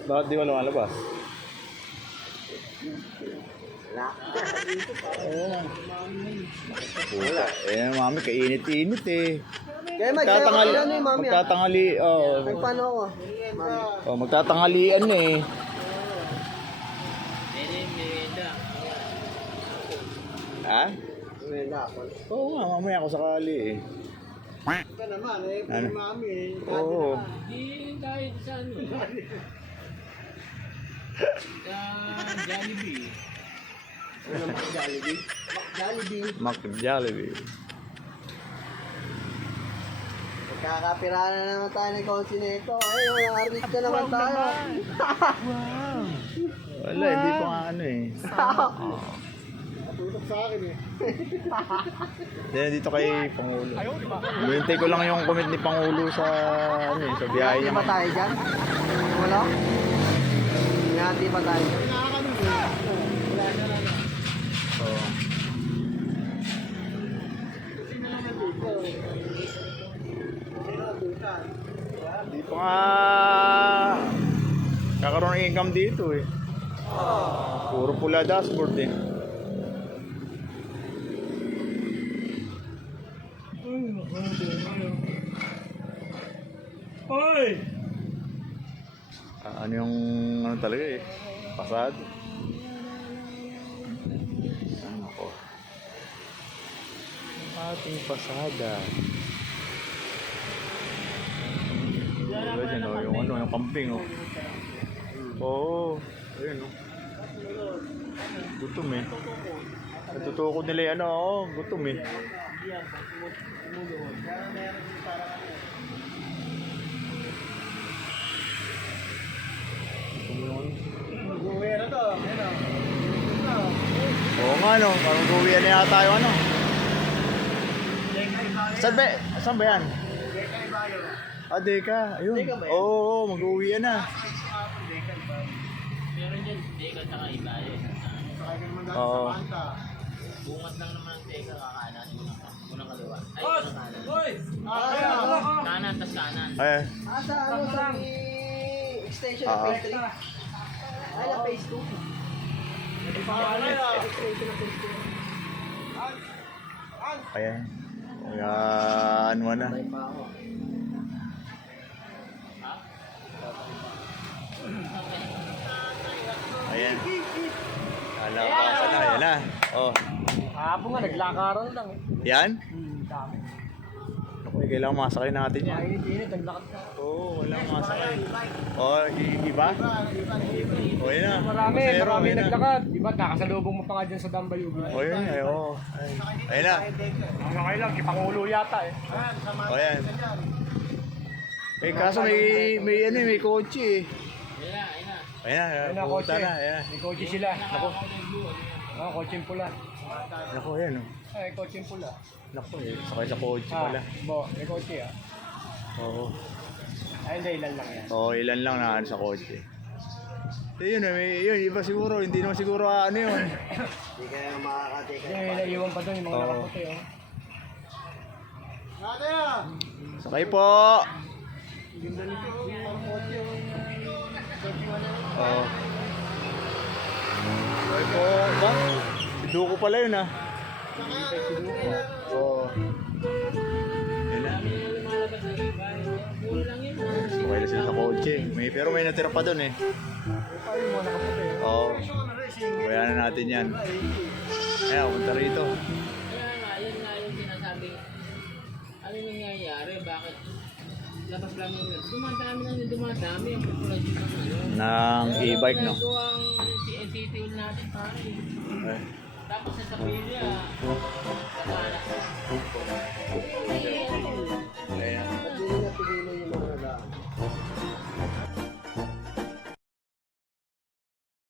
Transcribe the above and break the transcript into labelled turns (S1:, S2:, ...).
S1: Bakit di mo lumalabas?
S2: Wala.
S1: Puta. Eh, mami, kainit-init eh.
S2: Kaya magtatangali ano yung mami.
S1: Magtatangali,
S2: Nagpaano ako? Mami.
S1: magtatangalian na eh. Ha?
S2: Wala ako.
S1: Oo nga, mamaya ako sakali eh.
S2: Ika naman eh,
S1: Ano?
S2: mami eh.
S1: Oo.
S3: Hindi kahit sa ano. Sa Jollibee.
S2: Ano naman Jollibee? Jollibee.
S1: Mac Jollibee.
S2: Magkakapira na naman tayo ng kotse nito. Ay, walang artista naman tayo.
S1: Wala, hindi pa nga ano eh.
S2: Tutok sa akin eh.
S1: Then, dito kay Pangulo. Hintay ko lang yung comment ni Pangulo sa ano eh, sa biyahe
S2: Hindi
S1: niya.
S2: ba tayo dyan? Wala? Hindi pa tayo dyan.
S1: Oo. Hindi pa nga kakaroon ng income dito eh. Puro pula dashboard eh.
S3: Hoy!
S1: Ano yung ano talaga eh. Pasado. Ano ko? Ating pasada. Diba dyan oh, yung ano, yung camping oh. Oo. Ayun oh. Gutom eh. Natutukod nila yung ano oh, gutom eh.
S2: Guwera to.
S1: Oo nga no, parang guwian na yata yung ano. Saan ba yan? Deka, ayun. Oo, mag-uwi na.
S3: Meron dyan, teka sa kaiba yun.
S1: Oo.
S3: Bungat lang naman ang teka kakanan. Unang kaliwa. Ay, unang kanan. Kanan, tas kanan.
S1: Ay,
S2: Sa ano sa extension ng phase 3? Ay, na phase 2. Extension ng phase 2.
S1: ayan. Kaya, ano na.
S2: May pa ako.
S1: Ayan. Kalabasan na, ayan na. Oh.
S2: Hapon nga, naglakaran lang eh.
S1: Yan?
S2: Dami.
S1: Naku, kailangan masakay natin yan.
S2: Mainit-init, naglakad ka.
S1: Oo, walang masakay. Oh, iba? O, yun na.
S2: Marami
S1: Masero, ayun na.
S2: naglakad. Diba, kakasalubong mo pa nga dyan sa Dambayubi.
S1: O, yun, ay, oo. Ayun na.
S2: Ang okay lang, kipangulo yata eh.
S1: O, yan. Eh, kaso may kotse eh.
S3: Ayun na, ayun na.
S1: Ayan na, pupunta na. Ayan.
S2: May kotse sila. Naku. Oh, kotseng pula.
S1: Naku, ayan oh.
S2: Ay, kotseng pula.
S1: Naku eh, sakay sa kotse pala.
S2: May kotse ah.
S1: Oo.
S2: Ay, hindi, ilan lang yan.
S1: Oo, ilan lang na sa kotse. Eh, yun eh, yun, iba siguro, hindi naman siguro ano yun.
S2: Hindi kaya makakateka. Hindi, may naiwan pa doon yung mga nakaputi oh.
S1: Sakay po!
S2: Ganda nito. Ang kotse oh.
S1: Oo. Sakay po, ba? Duko pala yun ah. Oo. Yun na. Sakay na sila sa kotse. Pero may natira pa dun eh.
S2: Ay, yung mga nakaputi oh.
S1: Oo. Kaya na natin yan. Ayan, punta rito.
S3: Kaya nga, yun nga yung sinasabi. Ano nangyayari? Bakit? Labas lang yung dumadami lang yung dumadami ang populasyon ng ano.
S1: Ng e-bike, no?
S3: Ito ang city natin pare.
S1: Ay.
S3: Tapos sa Sapilya, Kapana.